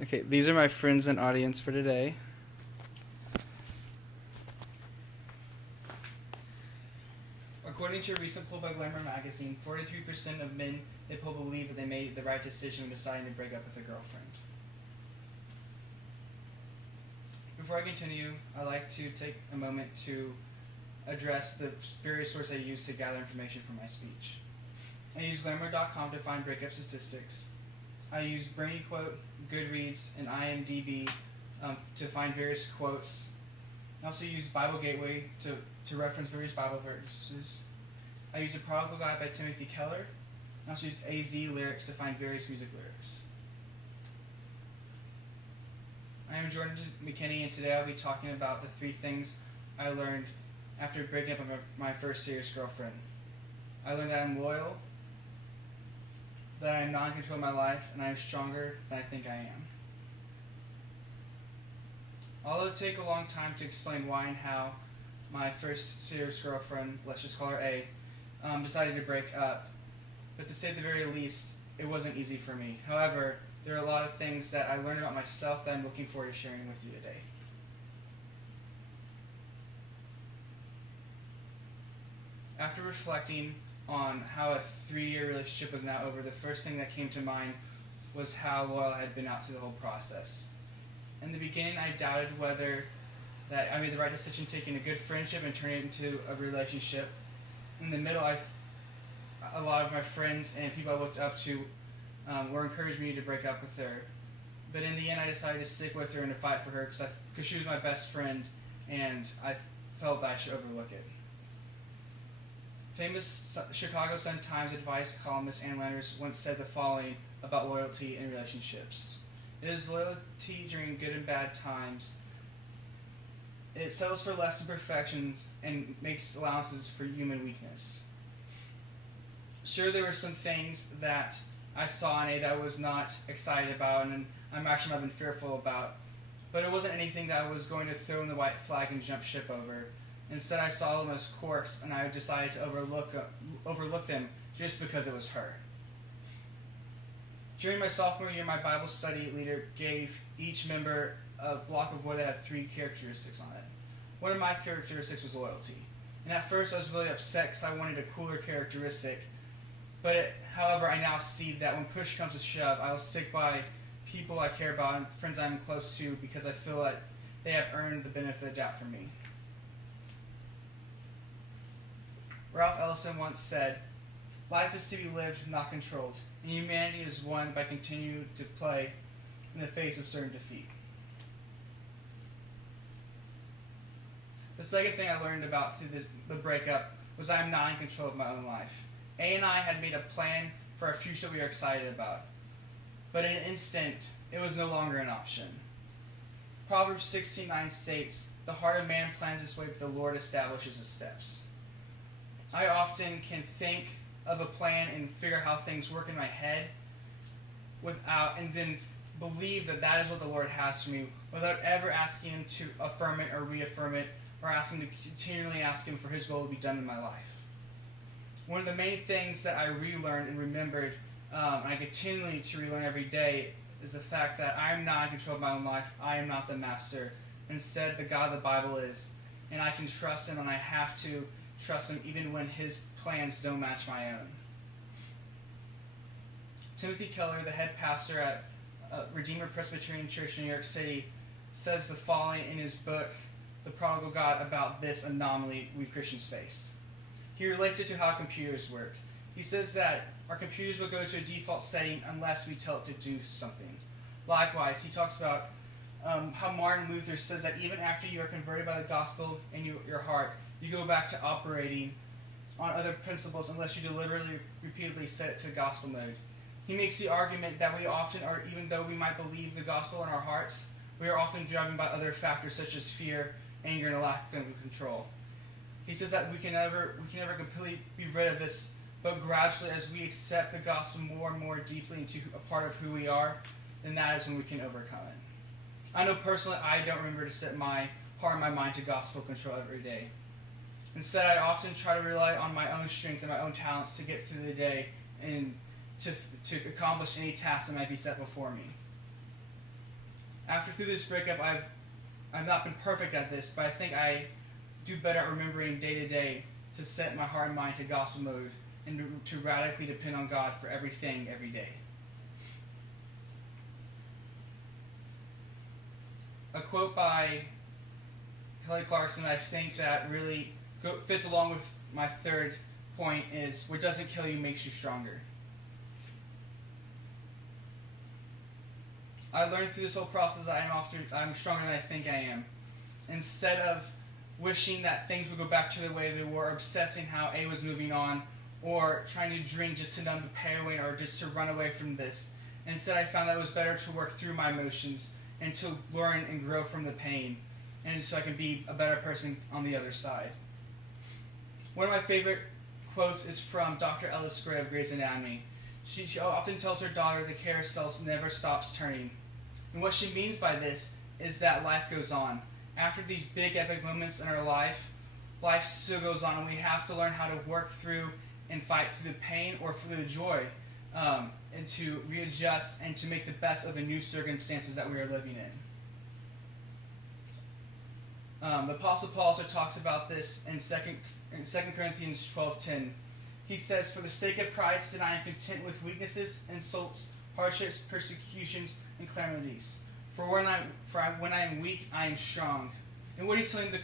Okay, these are my friends and audience for today. According to a recent poll by Glamour magazine, 43% of men they poll believe that they made the right decision when deciding to break up with a girlfriend. Before I continue, I'd like to take a moment to address the various sources I use to gather information for my speech. I use Glamour.com to find breakup statistics. I use Brainy Quote, Goodreads, and IMDb to find various quotes. I also use Bible Gateway to reference various Bible verses. I use A Prodigal Guide by Timothy Keller. I also use AZ Lyrics to find various music lyrics. I am Jordan McKinney, and today I'll be talking about the 3 things I learned after breaking up with my first serious girlfriend. I learned that I'm loyal, that I am not in control of my life, and I am stronger than I think I am. Although it take a long time to explain why and how my first serious girlfriend, let's just call her A, decided to break up, but to say the very least, it wasn't easy for me. However, there are a lot of things that I learned about myself that I'm looking forward to sharing with you today. After reflecting on how a 3-year relationship was now over, the first thing that came to mind was how loyal I had been out through the whole process. In the beginning, I doubted whether that I made the right decision taking a good friendship and turning it into a relationship. In the middle, a lot of my friends and people I looked up to were encouraging me to break up with her. But in the end, I decided to stick with her and to fight for her because she was my best friend, and I felt that I should overlook it. Famous Chicago Sun-Times advice columnist Ann Landers once said the following about loyalty in relationships. It is loyalty during good and bad times. It settles for less imperfections and makes allowances for human weakness. Sure, there were some things that I saw in A that I was not excited about and I'm actually might have been fearful about, but it wasn't anything that I was going to throw in the white flag and jump ship over. Instead, I saw them as quirks, and I decided to overlook them just because it was her. During my sophomore year, my Bible study leader gave each member a block of wood that had 3 characteristics on it. One of my characteristics was loyalty. And at first, I was really upset because I wanted a cooler characteristic. But however, I now see that when push comes to shove, I will stick by people I care about and friends I'm close to because I feel that they have earned the benefit of the doubt from me. Ralph Ellison once said, "Life is to be lived, not controlled, and humanity is won by continuing to play in the face of certain defeat." The second thing I learned about through the breakup was I am not in control of my own life. A and I had made a plan for a future we were excited about, but in an instant, it was no longer an option. Proverbs 16:9 states, "The heart of man plans his way, but the Lord establishes his steps." I often can think of a plan and figure how things work in my head and then believe that that is what the Lord has for me without ever asking Him to affirm it or reaffirm it or asking to continually ask Him for His will to be done in my life. One of the main things that I relearned and remembered, and I continually to relearn every day, is the fact that I am not in control of my own life. I am not the master. Instead, the God of the Bible is, and I can trust Him, and I have to trust Him even when His plans don't match my own. Timothy Keller, the head pastor at Redeemer Presbyterian Church in New York City, says the following in his book, The Prodigal God, about this anomaly we Christians face. He relates it to how computers work. He says that our computers will go to a default setting unless we tell it to do something. Likewise, he talks about how Martin Luther says that even after you are converted by the gospel in your heart, you go back to operating on other principles unless you deliberately, repeatedly set it to gospel mode. He makes the argument that we often are, even though we might believe the gospel in our hearts, we are often driven by other factors such as fear, anger, and a lack of control. He says that we can never completely be rid of this, but gradually as we accept the gospel more and more deeply into a part of who we are, then that is when we can overcome it. I know personally I don't remember to set my heart and my mind to gospel control every day. Instead, I often try to rely on my own strength and my own talents to get through the day and to accomplish any task that might be set before me. through this breakup, I've not been perfect at this, but I think I do better at remembering day to day to set my heart and mind to gospel mode and to radically depend on God for everything every day. A quote by Kelly Clarkson I think that really fits along with my third point is, what doesn't kill you makes you stronger. I learned through this whole process that I'm stronger than I think I am. Instead of wishing that things would go back to the way they were, obsessing how A was moving on, or trying to drink just to numb the pain or just to run away from this. Instead, I found that it was better to work through my emotions and to learn and grow from the pain, and so I can be a better person on the other side. One of my favorite quotes is from Dr. Ellis Gray of Grey's Anatomy. She often tells her daughter the carousel never stops turning. And what she means by this is that life goes on. After these big epic moments in our life still goes on, and we have to learn how to work through and fight through the pain or through the joy, and to readjust and to make the best of the new circumstances that we are living in. The Apostle Paul also talks about this in 2 Corinthians 12:10. He says, "For the sake of Christ, and I am content with weaknesses, insults, hardships, persecutions, and calamities. For when I am weak, I am strong." And what he's telling the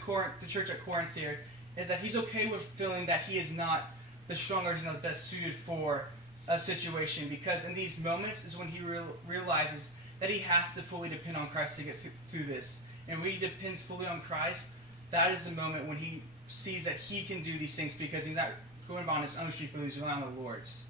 church at Corinth here is that he's okay with feeling that he is not the stronger, he's not the best suited for a situation, because in these moments is when he realizes that he has to fully depend on Christ to get through this. And when he depends fully on Christ, that is the moment when he sees that he can do these things because he's not going on his own street, but he's relying on the Lord's.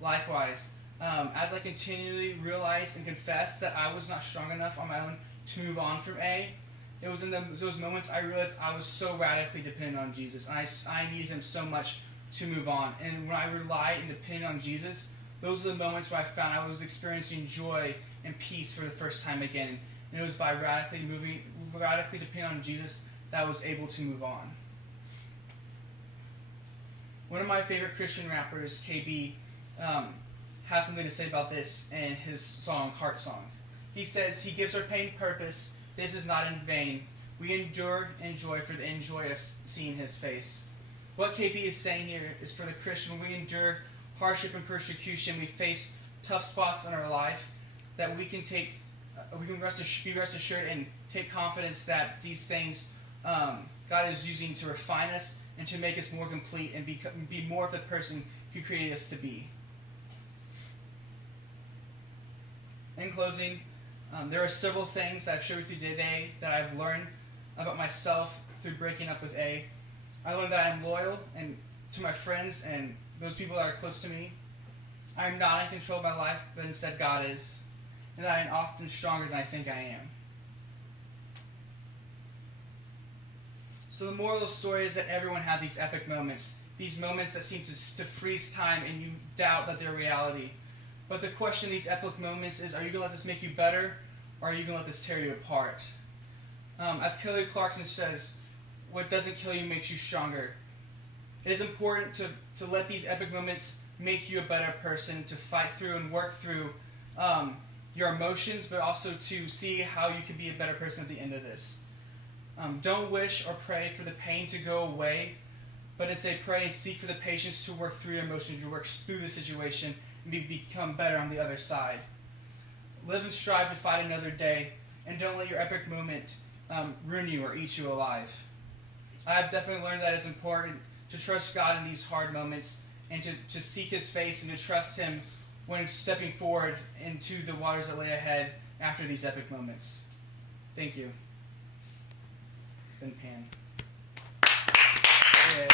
Likewise, as I continually realize and confess that I was not strong enough on my own to move on from A, it was in those moments I realized I was so radically dependent on Jesus. And I needed him so much to move on. And when I relied and depended on Jesus, those are the moments where I found I was experiencing joy and peace for the first time again. And it was by radically depending on Jesus that I was able to move on. One of my favorite Christian rappers, KB, has something to say about this in his song, Heart Song. He says, "He gives our pain purpose. This is not in vain. We endure and joy for the enjoy of seeing his face." What KB is saying here is for the Christian, when we endure hardship and persecution, we face tough spots in our life, that we can be rest assured and take confidence that these things God is using to refine us and to make us more complete and be more of the person who created us to be. In closing, there are several things that I've shared with you today that I've learned about myself through breaking up with A. I learned that I'm loyal to my friends and those people that are close to me. I'm not in control of my life, but instead God is. And that I am often stronger than I think I am. So the moral of the story is that everyone has these epic moments. These moments that seem to freeze time and you doubt that they're reality. But the question in these epic moments is, are you going to let this make you better, or are you going to let this tear you apart? As Kelly Clarkson says, what doesn't kill you makes you stronger. It is important to let these epic moments make you a better person, to fight through and work through your emotions, but also to see how you can be a better person at the end of this. Don't wish or pray for the pain to go away, but instead pray and seek for the patience to work through your emotions, to work through the situation, and become better on the other side. Live and strive to fight another day, and don't let your epic moment ruin you or eat you alive. I have definitely learned that it's important to trust God in these hard moments, and to seek his face and to trust him when stepping forward into the waters that lay ahead after these epic moments. Thank you. Then pan. Yay.